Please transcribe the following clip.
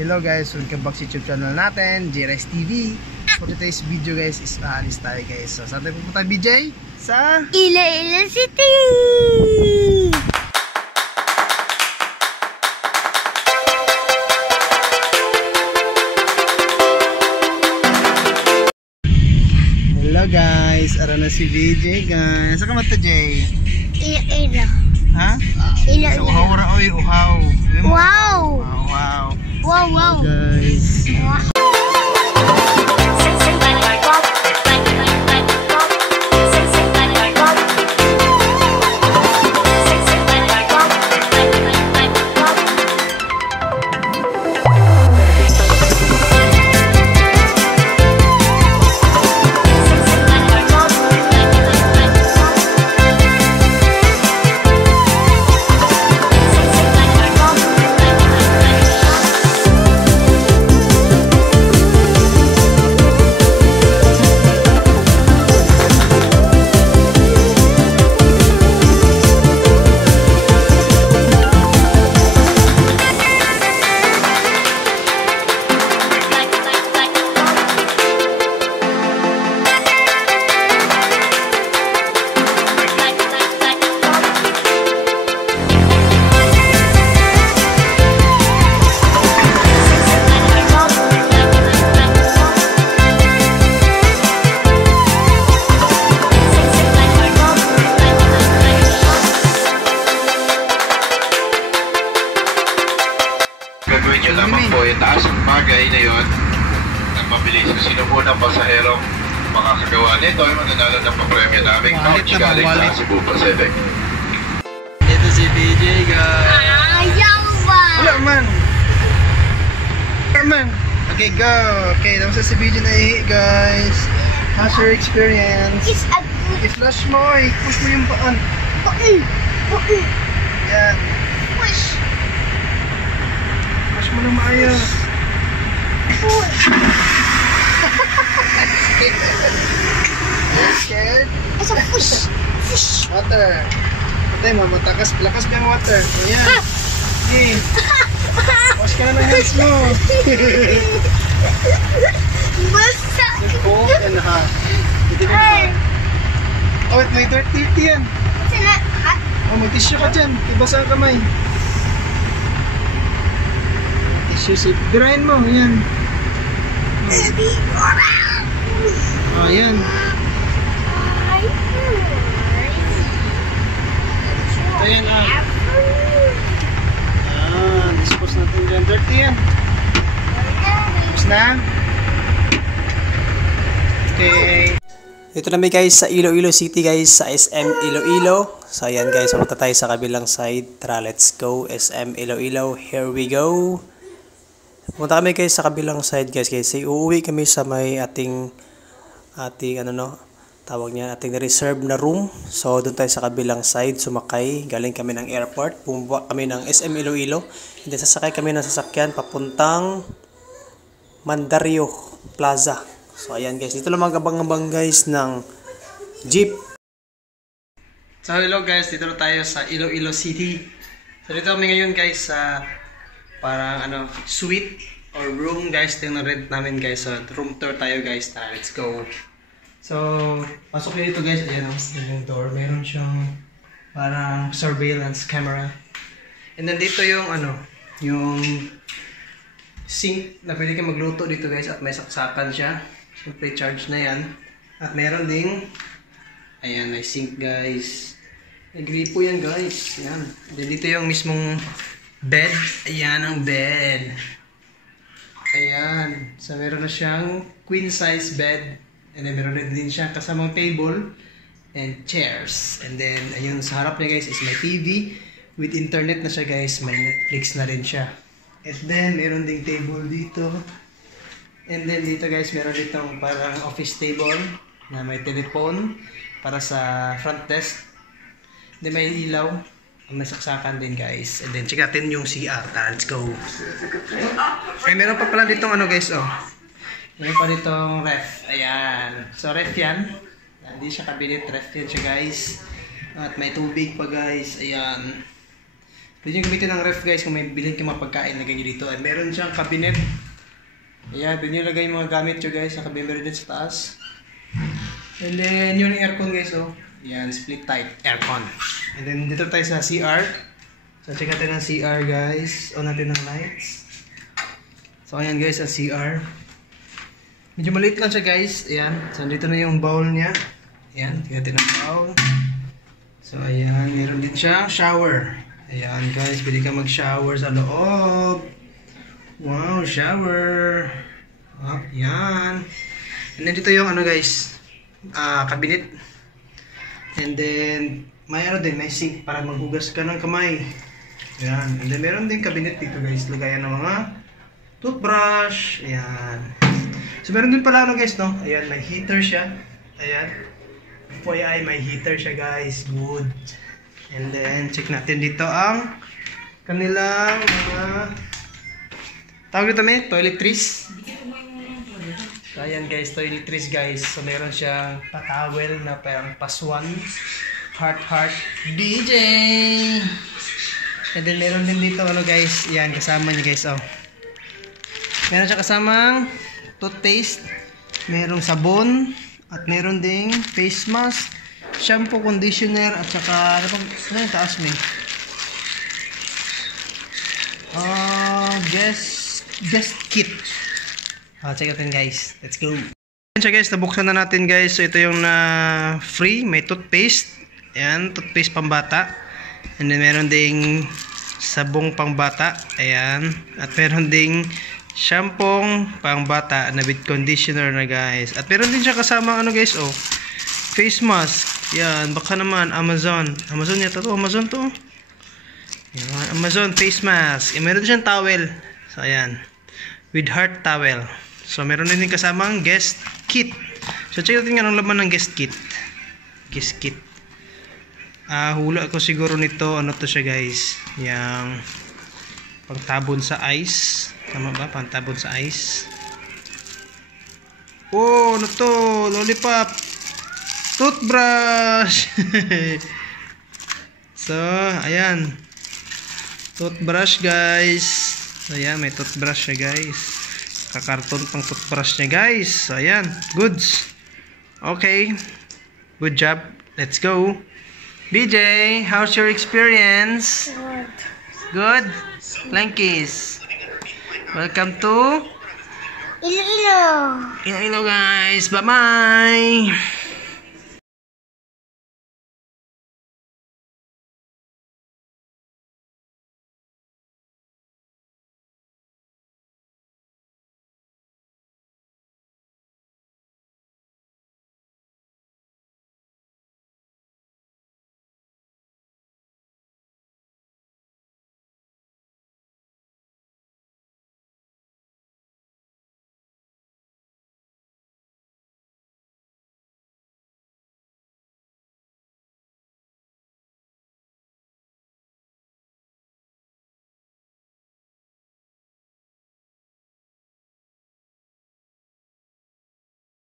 Hello guys, welcome back sa YouTube channel natin, JRS TV. For today's video guys is aalis tayo guys. So saan tayo pupunta BJ? Sa Iloilo City! Hello guys, ara na si BJ guys. Saan ka mata Jay? Iloilo. Ha? Iloilo. Sa uhaw ra oy, uhaw. Wow! Wow. Wow, wow. Guys. Gagawin nyo lamang po yung taas ng bagay na yun ng mabilis. Kung sino po ng pasahero makakagawa nito ay mananalo ng papremyo naming pouch galing sa Cebu Pacific. Ito si BJ guys. Ayaw ba? Wala man. Wala man. Okay go. Okay, tapos si BJ na ihi guys. How's your experience? It's a good I-flash mo eh. Push mo yung paan. Yan. push. Push mo na maayos. Push. Scared? It's a push. Push. Water. Patay mo, matakas. Lakas pa yung water. Ayan. Okay. Wash ka na ng hands mo. Basta. Cold and hot. Hindi na Ay. Oh, wait, may dirt tip yan. Sana. Oh, may tissue ka dyan. Ibasa ang kamay. Tissue. Dirain mo. Yan. Baby. Oh, yan. Ito yan ah. Yan. Dispose natin dyan. Dirty yan. Tapos na. Okay. Ito na guys sa Iloilo City guys, sa SM Iloilo. So ayan guys, pumunta tayo sa kabilang side. Tara, let's go SM Iloilo. Here we go. Pumunta kami guys sa kabilang side guys. Kasi uuwi kami sa may ating ano no, tawag niya, ating reserve na room. So doon tayo sa kabilang side, sumakay. Galing kami ng airport. Bumaba kami ng SM Iloilo. And then sasakay kami ng sasakyan papuntang Mandario Plaza. So ayan guys, dito lang magabang-abang guys ng jeep. So hello guys, dito na tayo sa Iloilo City. So dito kami ngayon guys sa parang ano, suite or room guys. Ito yung rent namin guys. So room tour tayo guys. Tara, let's go. So pasok nyo dito guys. Ayan o, yung door. Meron siyang parang surveillance camera. And then dito yung ano, yung sink na pwede kayo magluto dito guys. At may saksakan siya. Siyempre charge na yan. At meron ding, ayan, may sink guys. May gripo yan guys. Ayan. Then dito yung mismong bed. Ayan ang bed. Ayan. So meron na siyang queen size bed. And then meron din siya kasamang table and chairs. And then ayun sa harap niya guys is may TV. With internet na siya guys. May Netflix na rin siya. And then meron ding table dito. And then dito guys, meron ditong parang office table na may telephone para sa front desk. Then may ilaw. May saksakan din guys. And then check natin yung CR. Let's go. Ay, meron pa pala ditong ano guys, oh. Meron pa ditong ref. Ayan. So ref yan. Hindi siya cabinet, ref yan siya guys. At may tubig pa guys. Ayan. Pwede nyo gamitin ng ref guys kung may bilhin kayo mga pagkain, lagay nyo dito. At meron siyang cabinet. Ayan, pwede nyo lagay yung mga gamit nyo guys. Nakabi meron din sa taas. And then yun yung aircon guys oh. Ayan, split type aircon. And then dito tayo sa CR. So check natin ang CR guys. On natin ng lights. So ayan guys, ang CR. Medyo maliit lang siya guys. Ayan, so dito na yung bowl niya. Ayan, tingnan natin ang bowl. So ayan, meron din siyang shower. Ayan guys, pwede ka mag-shower sa loob. Wow, shower. Oh, yan. And then dito yung ano guys, cabinet. And then may ano din, may sink para maghugas ka ng kamay. Ayan. And then meron din cabinet dito guys, lagayan ng mga toothbrush. Ayan. So meron din pala ano guys, no? Ayan, may heater siya. Ayan. FYI, may heater siya guys. Good. And then, check natin dito ang kanilang mga tawag dito may toiletries. So, ayan guys, toiletries guys. So, meron siyang towel na parang paswan. Heart, DJ! And then, meron din dito ano guys. Ayan, kasama niya guys, oh. Meron siya kasamang toothpaste. Merong sabon. At meron ding face mask. Shampoo, conditioner, at saka ano yung taas may guest kit. Check natin guys, let's go. Ayan siya guys, nabuksan na natin guys. So ito yung na free, may toothpaste. Ayan, toothpaste pambata. And then meron ding sabong pangbata. Ayan, at meron ding shampoo pangbata na with conditioner na guys. At meron din siya kasama ano guys, oh, face mask. Yan, baka naman Amazon yata to, Amazon to. Yan, Amazon face mask. Meron din siyang towel. So ayan, with heart towel. So meron din kasamang guest kit. So check natin nga ang laman ng guest kit. Hula ko siguro nito, ano to siya guys, yang pangtabon sa ice. Tama ba? Pangtabon sa ice. Oh, ano to? Lollipop. Toothbrush. So, ayan. Toothbrush guys. Ayan, may toothbrush siya guys. Kakarton pang toothbrush niya guys. So, ayan. Goods. Okay. Good job. Let's go. DJ, how's your experience? Good? Plankies. Welcome to Iloilo. Iloilo guys. Bye-bye.